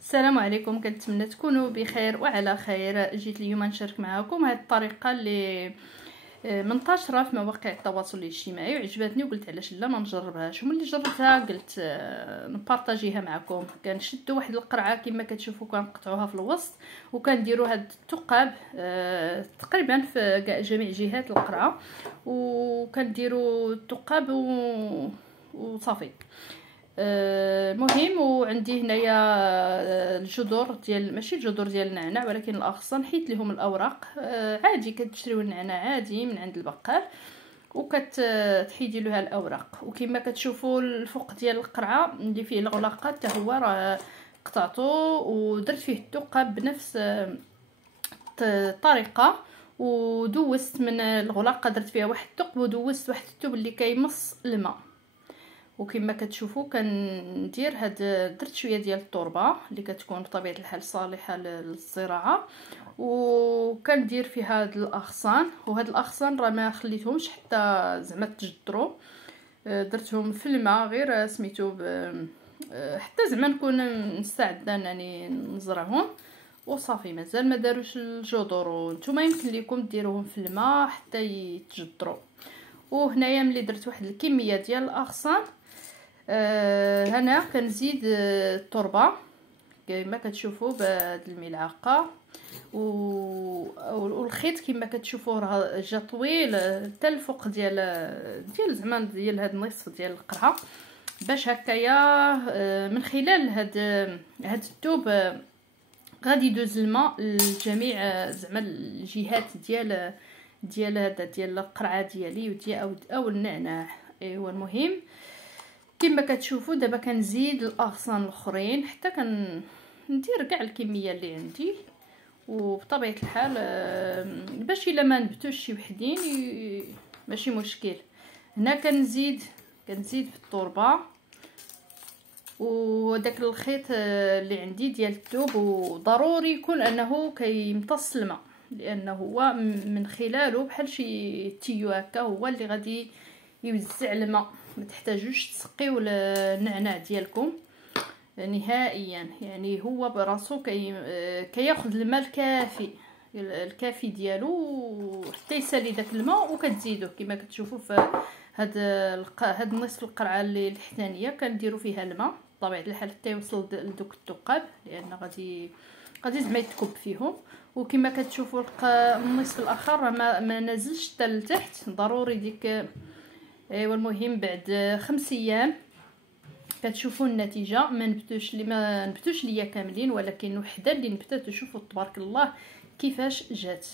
السلام عليكم، كنتمنى تكونوا بخير وعلى خير. جيت اليوم نشارك معكم هذه الطريقه اللي منتشره في مواقع التواصل الاجتماعي وعجبتني وقلت علاش لا ما نجربهاش. وملي جربتها قلت نبارطاجيها معكم. كنشدوا واحد القرعه كما كتشوفوا كنقطعوها في الوسط وكنديروا هاد الثقاب تقريبا في جميع جهات القرعه وكنديروا الثقاب وصافي. المهم وعندي هنايا الجذور ديال ماشي الجذور ديال النعناع ولكن الاغصان، حيت لهم الاوراق. عادي كتشريو النعناع عادي من عند البقال وكتحيدي له الاوراق. وكما كتشوفوا الفوق ديال القرعه اللي فيه الغلاقه حتى هو راه قطعته ودرت فيه الثقب بنفس الطريقه، ودوزت من الغلاقه درت فيها واحد الثقب ودوزت واحد الثوب اللي كيمص الماء. وكما كتشوفوا كندير درت شويه ديال التربه اللي كتكون بطبيعه الحال صالحه للزراعه، وكندير فيها هاد الاغصان. وهاد الاغصان راه ما خليتهمش حتى زعما تجدروا، درتهم في الماء غير سميتو حتى زعما نكون مستعده انني نزرعهم وصافي. مازال ما داروش الجذور، وانتم يمكن لكم ديروهم في الماء حتى يتجدروا. وهنايا ملي درت واحد الكميه ديال الاغصان هنا كنزيد التربه كما كتشوفوا بهاد الملعقه، والخيط كما كتشوفوا راه جا طويل حتى الفوق ديال زعما ديال هاد النصف ديال القرعه، باش هكايا من خلال هاد الثوب غادي يدوز الماء لجميع زعما الجهات ديال القرعه ديالي او النعناع. ايوا المهم كما كتشوفوا دابا كنزيد الاغصان الاخرين حتى كندير كاع الكميه اللي عندي. وبطبيعه الحال باش الا ما نبتوش شي وحدين ماشي مشكل. هنا كنزيد في التربه وداك الخيط اللي عندي ديال الثوب، وضروري يكون انه كيمتص الماء لانه هو من خلاله بحال شي تيو هكا هو اللي غادي يوزع الماء. ما تحتاجوش تسقيو النعناع ديالكم نهائيا، يعني هو براسو كياخذ الماء الكافي ديالو حتى يسالي داك الماء. وكتزيدوه كما كتشوفوا في هاد النصف القرعه اللي الحدانيه كنديروا فيها الماء بطبيعه الحال حتى يوصل لدوك الثقاب لان غادي زعما يتكب فيهم. وكما كتشوفوا النصف الاخر ما نازلش حتى لتحت، ضروري ديك. ايوا المهم بعد 5 ايام كتشوفوا النتيجه. ما نبتوش ليا كاملين ولكن وحده اللي نبتات، شوفوا تبارك الله كيفاش جات.